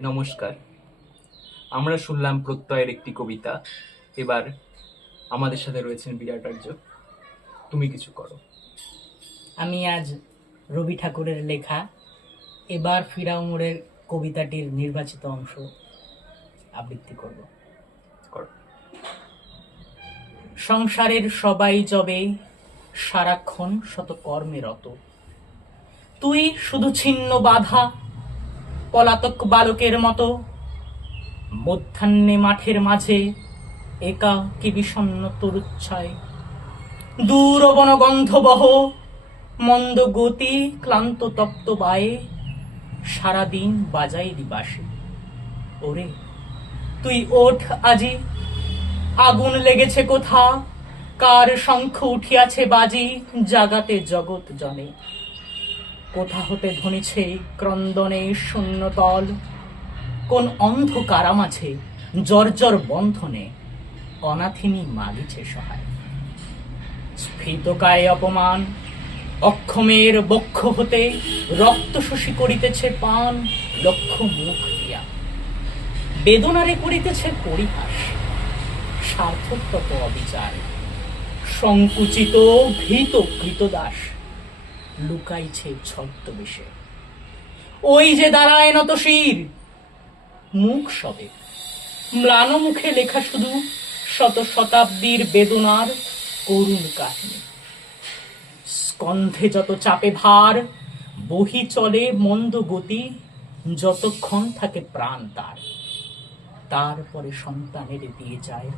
নমস্কার। আমরা শুনলাম প্রত্যয়ের একটি কবিতা। এবার আমাদের সাথে রয়েছেন বিরাটার্য তুমি কিছু করো। আমি আজ রবি ঠাকুরের লেখা এবার ফিরাও মোড়ের কবিতাটির নির্বাচিত অংশ আবৃত্তি করব। সংসারের সবাই যবে সারাক্ষণ শত কর্মে রত। তুই শুধু ছিন্ন বাধা পলাতক বালকের মতো। মধ্যাহ্নে মাঠের মাঝে একা কি বিষণ্ণ তরুচ্ছয়। দূর বনগন্ধ বহ মন্দ গতি ক্লান্ত তপ্ত বায়ে সারাদিন বাজাই দিবাসে ওরে, তুই ওঠ আজি, আগুন লেগেছে কোথা? কার শঙ্খ উঠিয়াছে বাজি? জাগাতে জগৎ জনে কোথা হতে ধ্বনিছে ক্রন্দনে শূন্যতল? কোন অন্ধকার মাঝে জর্জর বন্ধনে? অনাথিনী মাগিছে সহায়। স্ফীতকায় অপমান, অক্ষমের বক্ষ হতে রক্ত শোষী করিতেছে পান, লক্ষ মুখ দিয়া। বেদনারে করিতেছে পরিহাস সার্থক তত অবিচার। সংকুচিত, ভীত, কৃতদাস। লুকাইছে ছদ্মবেশে। ওই যে দাঁড়ায় নত শির মুখ সবে। ম্লান মুখে লেখা শুধু শত শতাব্দীর বেদনার করুণ কাহিনী। স্কন্ধে যত চাপে ভার, বহি চলে মন্দ গতি, যতক্ষণ থাকে প্রাণ তার। তারপরে সন্তানের দিয়ে যায়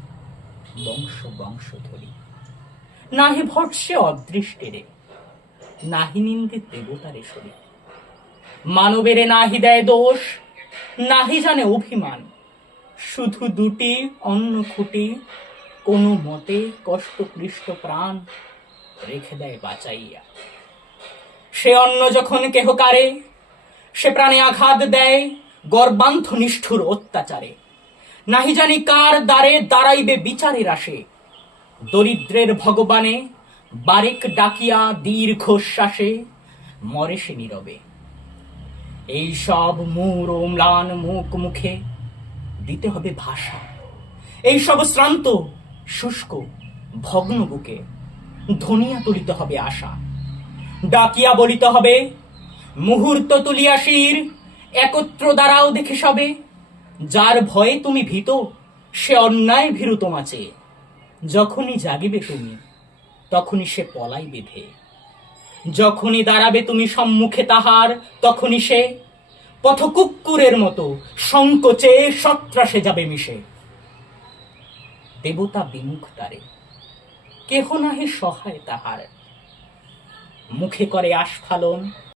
বংশ বংশ ধরি নাহি ভটসে অদৃষ্টেরে। নাহি নিন্দে দেবতারে শরীর। মানবেরে নাহি দেয় দোষ, নাহি জানে অভিমান। শুধু দুটি অন্ন খুঁটি, কোনো মতে কষ্টকৃষ্ট প্রাণ রেখে দেয় বাঁচাইয়া। সে অন্ন যখন কেহ কারে, সে প্রাণে আঘাত দেয় গর্বান্ধ নিষ্ঠুর অত্যাচারে। নাহি জানি কার দ্বারে দাঁড়াইবে বিচারের আসে দরিদ্রের ভগবানে বারেক ডাকিয়া দীর্ঘশ্বাসে মরে সে নীরবে। এই সব মূর ও ম্লান মুখ মুখে দিতে হবে ভাষা। এই সব শ্রান্ত, শুষ্ক, ভগ্ন বুকে ধনিয়া তুলিতে হবে আশা। ডাকিয়া বলিতে হবে, মুহূর্ত তুলিয়া শির, একত্র দ্বারাও দেখে সবে। যার ভয়ে তুমি ভীত, সে অন্যায় ভীরু তোমাচে। যখনই জাগিবে তুমি তখনই সে পলাই বেঁধে। যখনই দাঁড়াবে তুমি সম্মুখে তাহার, তখনই সে পথকুক্কুরের মতো সংকোচে সত্রাসে যাবে মিশে। দেবতা বিমুখ তারে, কেহ নাহে সহায় তাহার। মুখে করে আস্ফালন